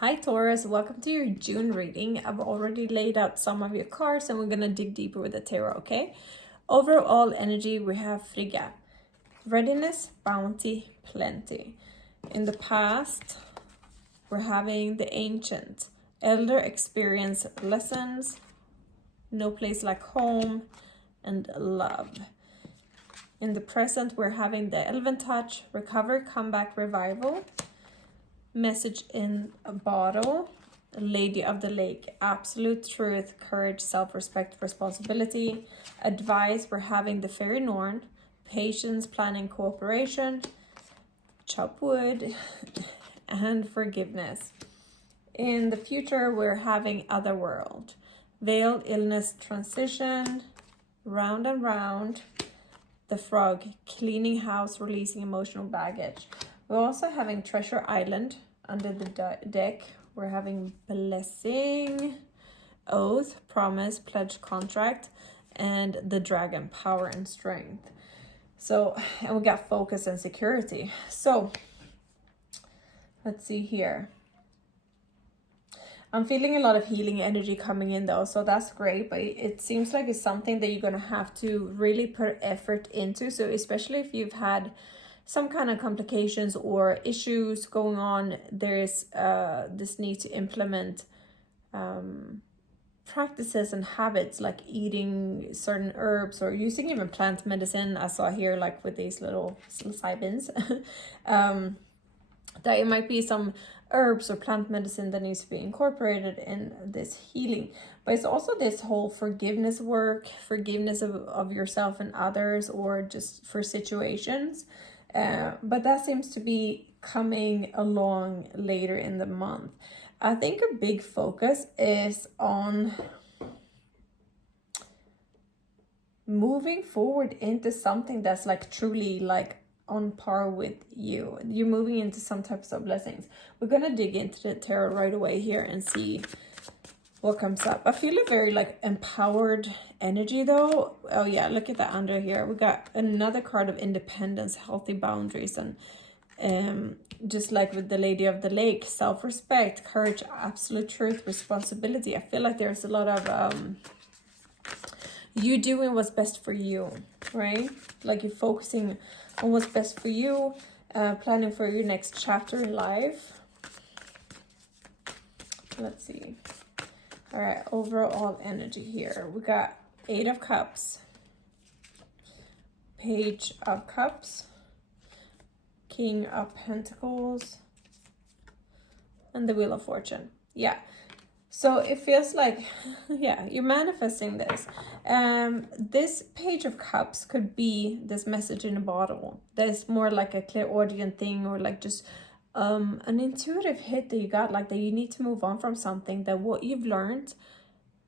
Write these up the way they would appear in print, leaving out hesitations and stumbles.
Hi Taurus, welcome to your June reading. I've already laid out some of your cards and we're going to dig deeper with the tarot, okay? Overall energy, we have Frigga. Readiness, bounty, plenty. In the past, we're having the ancient. Elder experience lessons, no place like home, and love. In the present, we're having the Elven touch, recover, comeback, revival. Message in a bottle, Lady of the Lake, absolute truth, courage, self-respect, responsibility. Advice, we're having the Fairy Norn, patience, planning, cooperation, chop wood, and forgiveness. In the future, we're having Otherworld, veiled illness, transition, round and round, the frog, cleaning house, releasing emotional baggage. We're also having Treasure Island under the deck. We're having Blessing, Oath, Promise, Pledge, Contract, and the Dragon, Power and Strength. So, and we got Focus and Security. So, let's see here. I'm feeling a lot of healing energy coming in though, so that's great, but it seems like it's something that you're going to have to really put effort into. So especially if you've had some kind of complications or issues going on, there is this need to implement practices and habits like eating certain herbs or using even plant medicine. I saw here like with these little psilocybins that it might be some herbs or plant medicine that needs to be incorporated in this healing. But it's also this whole forgiveness work, forgiveness of yourself and others, or just for situations. But that seems to be coming along later in the month. I think a big focus is on moving forward into something that's like truly like on par with you. You're moving into some types of blessings. We're gonna dig into the tarot right away here and see what comes up. I feel a very like empowered energy though. Oh yeah, look at that under here. We got another card of independence, healthy boundaries, and just like with the Lady of the Lake, self-respect, courage, absolute truth, responsibility. I feel like there's a lot of you doing what's best for you, right? Like you're focusing on what's best for you, planning for your next chapter in life. Let's see. All right, overall energy here. We got 8 of Cups, Page of Cups, King of Pentacles, and the Wheel of Fortune. Yeah. So it feels like, yeah, you're manifesting this. This Page of Cups could be this message in a bottle. That's more like a clairaudient thing, or like just an intuitive hit that you got, like that you need to move on from something, that what you've learned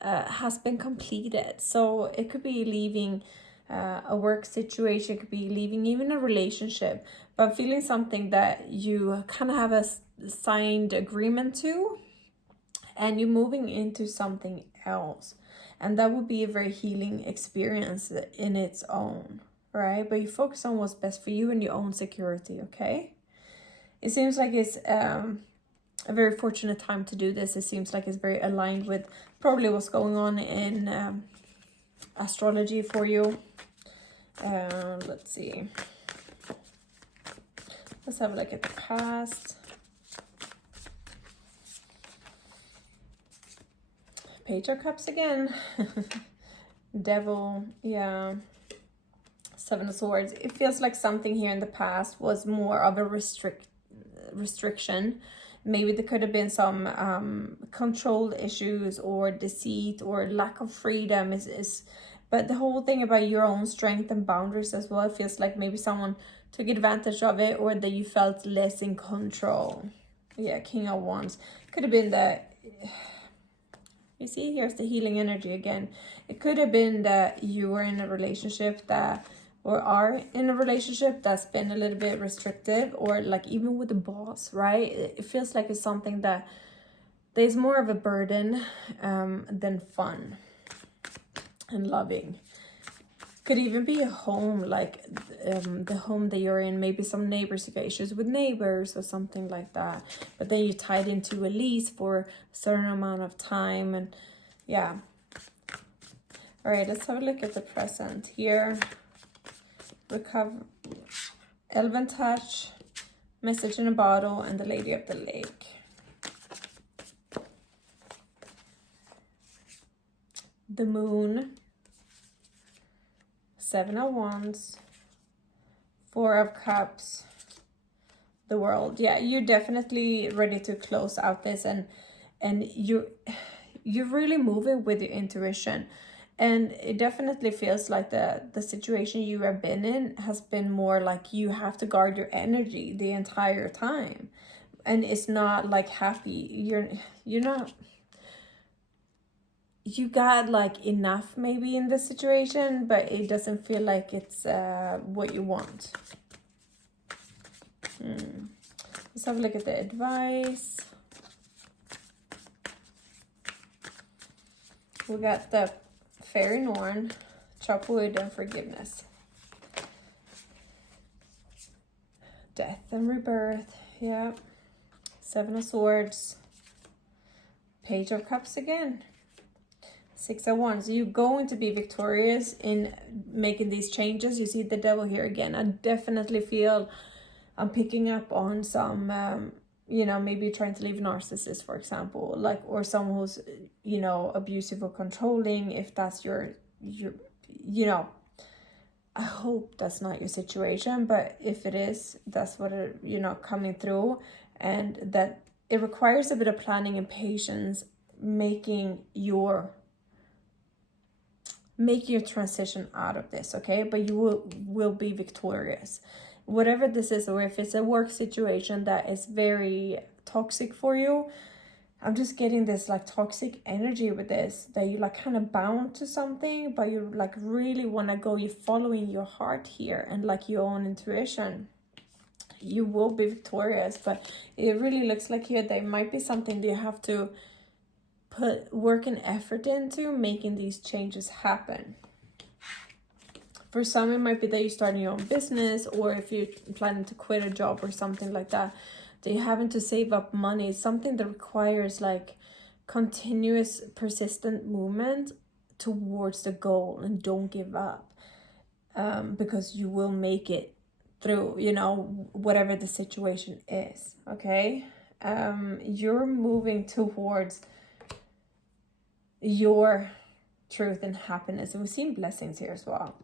has been completed. So it could be leaving a work situation, it could be leaving even a relationship, but feeling something that you kind of have a signed agreement to, and you're moving into something else, and that would be a very healing experience in its own, right? But you focus on what's best for you and your own security, okay? It seems like it's a very fortunate time to do this. It seems like it's very aligned with probably what's going on in astrology for you. Let's see. Let's have a look at the past. Page of Cups again. Devil, yeah. 7 of Swords. It feels like something here in the past was more of a restriction. Maybe there could have been some control issues or deceit or lack of freedom. But the whole thing about your own strength and boundaries as well, it feels like maybe someone took advantage of it, or that you felt less in control. Yeah, King of Wands. Could have been that... You see, here's the healing energy again. It could have been that you were in a relationship that, or are in a relationship that's been a little bit restrictive, or like even with the boss, right? It feels like it's something that there's more of a burden than fun and loving. Could even be a home, like the home that you're in. Maybe some neighbors, you got issues with neighbors or something like that. But then you tied into a lease for a certain amount of time. And yeah. All right, let's have a look at the present here. Recover, Elven Touch, Message in a Bottle, and the Lady of the Lake. The Moon, 7 of Wands, 4 of Cups, the World. Yeah, you're definitely ready to close out this, and you're really moving with your intuition. And it definitely feels like the situation you have been in has been more like you have to guard your energy the entire time. And it's not like happy. You're not, you got like enough maybe in this situation, but it doesn't feel like it's what you want. Let's have a look at the advice. We got the Fairy Norn, Chop Wood, and Forgiveness. Death and Rebirth, yeah. 7 of Swords. Page of Cups again. 6 of Wands. You're going to be victorious in making these changes. You see the Devil here again. I definitely feel I'm picking up on some, you know, maybe trying to leave a narcissist, for example, like, or someone who's, you know, abusive or controlling. If that's your, you know, I hope that's not your situation, but if it is, that's what it, you know, coming through, and that it requires a bit of planning and patience, making your transition out of this, okay? But you will be victorious. Whatever this is, or if it's a work situation that is very toxic for you, I'm just getting this like toxic energy with this, that you like kind of bound to something, but you like really want to go, you're following your heart here and like your own intuition. You will be victorious, but it really looks like here there might be something that you have to put work and effort into making these changes happen. For some, it might be that you're starting your own business, or if you're planning to quit a job or something like that, that you're having to save up money. It's something that requires like continuous, persistent movement towards the goal, and don't give up, because you will make it through, you know, whatever the situation is, okay? You're moving towards your truth and happiness. And we've seen blessings here as well.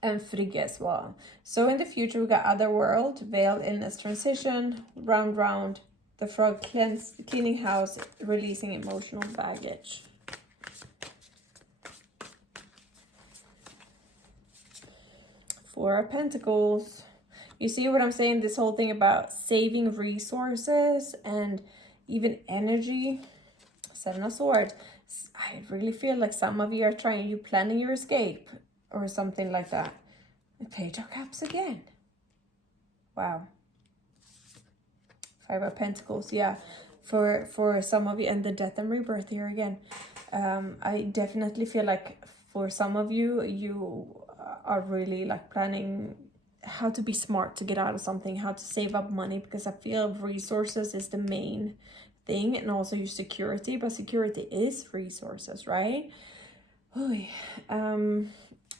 And Frigga as well. So in the future, we got Other World, Veil, Illness, Transition, Round, the Frog, Cleaning House, Releasing Emotional Baggage. Four of Pentacles. You see what I'm saying? This whole thing about saving resources and even energy. 7 of Swords. I really feel like some of you are planning your escape or something like that. The Page of Cups again. Wow. 5 of Pentacles, yeah. For some of you, and the Death and Rebirth here again. I definitely feel like for some of you, you are really like planning how to be smart to get out of something, how to save up money, because I feel resources is the main thing, and also your security, but security is resources, right?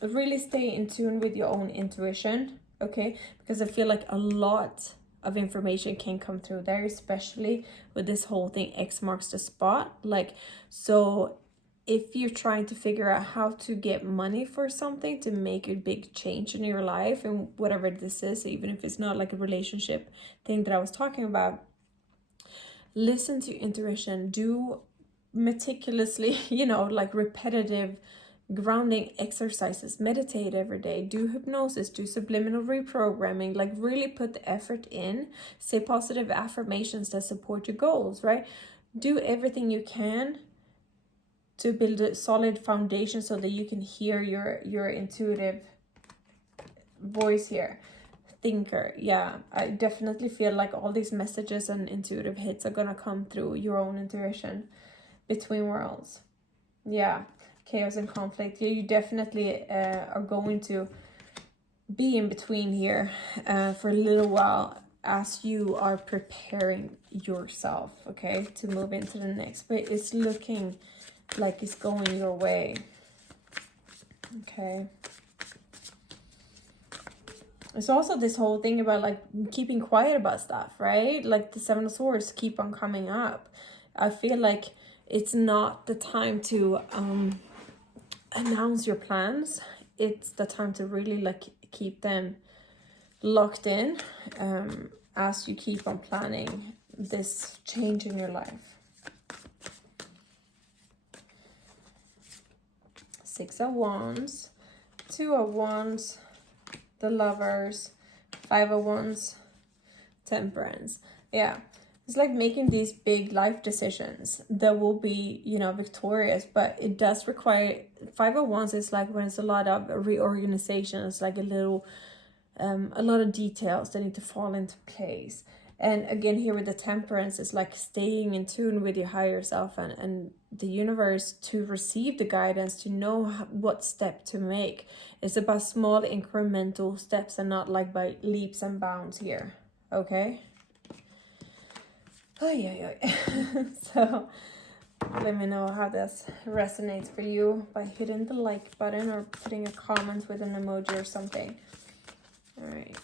Really stay in tune with your own intuition, okay? Because I feel like a lot of information can come through there, especially with this whole thing, X marks the spot. Like, so if you're trying to figure out how to get money for something to make a big change in your life, and whatever this is, even if it's not like a relationship thing that I was talking about, listen to your intuition. Do meticulously, you know, like repetitive grounding exercises, meditate every day, do hypnosis, do subliminal reprogramming, like really put the effort in, say positive affirmations that support your goals, right? Do everything you can to build a solid foundation so that you can hear your intuitive voice here. Thinker, yeah, I definitely feel like all these messages and intuitive hits are gonna come through your own intuition. Between worlds, yeah. chaos and conflict. You definitely are going to be in between here for a little while as you are preparing yourself, okay, to move into the next. But it's looking like it's going your way, okay. It's also this whole thing about like keeping quiet about stuff, right? Like the Seven of Swords keep on coming up. I feel like it's not the time to announce your plans. It's the time to really like keep them locked in as you keep on planning this change in your life. Six of Wands, Two of Wands, the Lovers, Five of Wands, Temperance. Yeah, it's like making these big life decisions that will be, you know, victorious, but it does require, Five of Wands is like when it's a lot of reorganization. It's like a lot of details that need to fall into place. And again, here with the Temperance, it's like staying in tune with your higher self and the universe to receive the guidance, to know what step to make. It's about small incremental steps and not like by leaps and bounds here, okay? Oh, yeah. So let me know how this resonates for you by hitting the like button or putting a comment with an emoji or something. All right.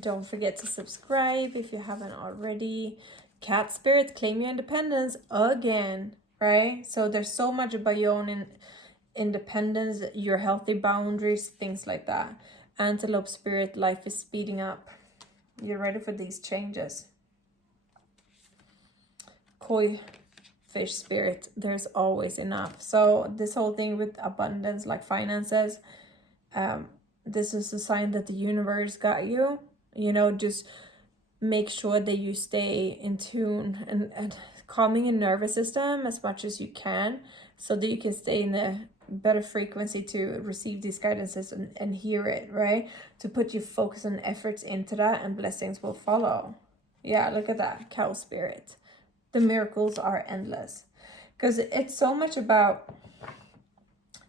Don't forget to subscribe if you haven't already. Cat spirit, claim your independence again, right? So there's so much about your own independence, your healthy boundaries, things like that. Antelope spirit, life is speeding up. You're ready for these changes. Koi fish spirit, there's always enough. So this whole thing with abundance, like finances, this is a sign that the universe got you. You know, just make sure that you stay in tune and calming your nervous system as much as you can, so that you can stay in a better frequency to receive these guidances and hear it, right? To put your focus and efforts into that, and blessings will follow. Yeah, look at that, cow spirit. The miracles are endless, because it's so much about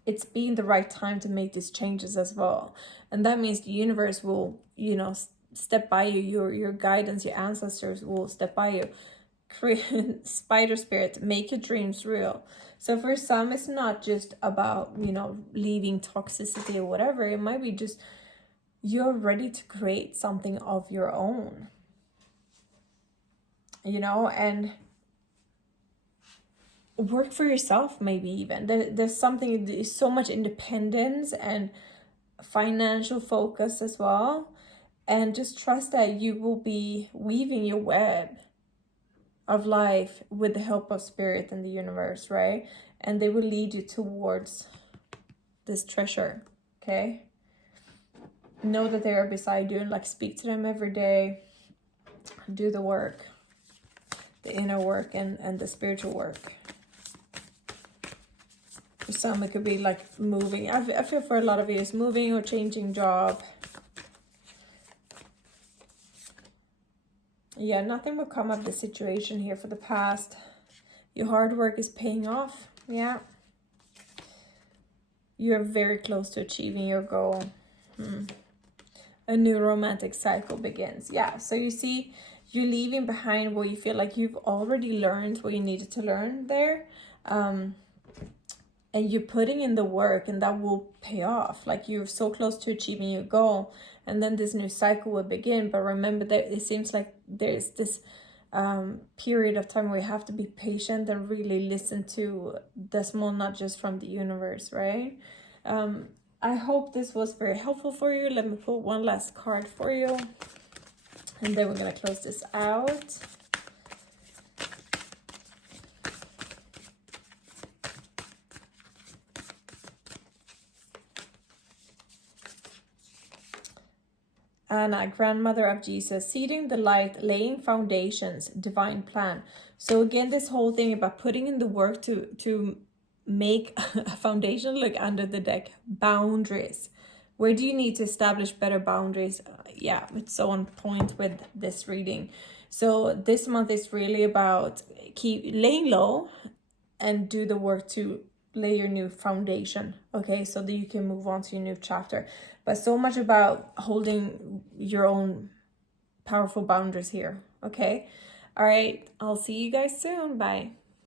it's being the right time to make these changes as well. And that means the universe will, you know, step by you, your guidance, your ancestors will step by you. Create spider spirit, make your dreams real. So for some, it's not just about, you know, leaving toxicity or whatever. It might be just you're ready to create something of your own, you know, and work for yourself. Maybe even there's something, there's so much independence and financial focus as well. And just trust that you will be weaving your web of life with the help of spirit and the universe, right? And they will lead you towards this treasure, okay? Know that they are beside you, and like speak to them every day. Do the work, the inner work and the spiritual work. For some, it could be like moving. I feel for a lot of you, it's moving or changing job. Yeah, nothing will come of the situation here for the past. Your hard work is paying off. Yeah. You're very close to achieving your goal. A new romantic cycle begins. Yeah, so you see, you're leaving behind what you feel like you've already learned what you needed to learn there. And you're putting in the work, and that will pay off. Like you're so close to achieving your goal, and then this new cycle will begin. But remember that it seems like there's this period of time where you have to be patient and really listen to the small nudges from the universe, right? I hope this was very helpful for you. Let me pull one last card for you, and then we're going to close this out. Anna, grandmother of Jesus, seeding the light, laying foundations, divine plan. So again, this whole thing about putting in the work to make a foundation, look under the deck, boundaries, Where do you need to establish better boundaries? Yeah, it's so on point with this reading. So this month is really about keep laying low and do the work to lay your new foundation, okay, so that you can move on to your new chapter. But so much about holding your own powerful boundaries here, okay? All right, I'll see you guys soon. Bye.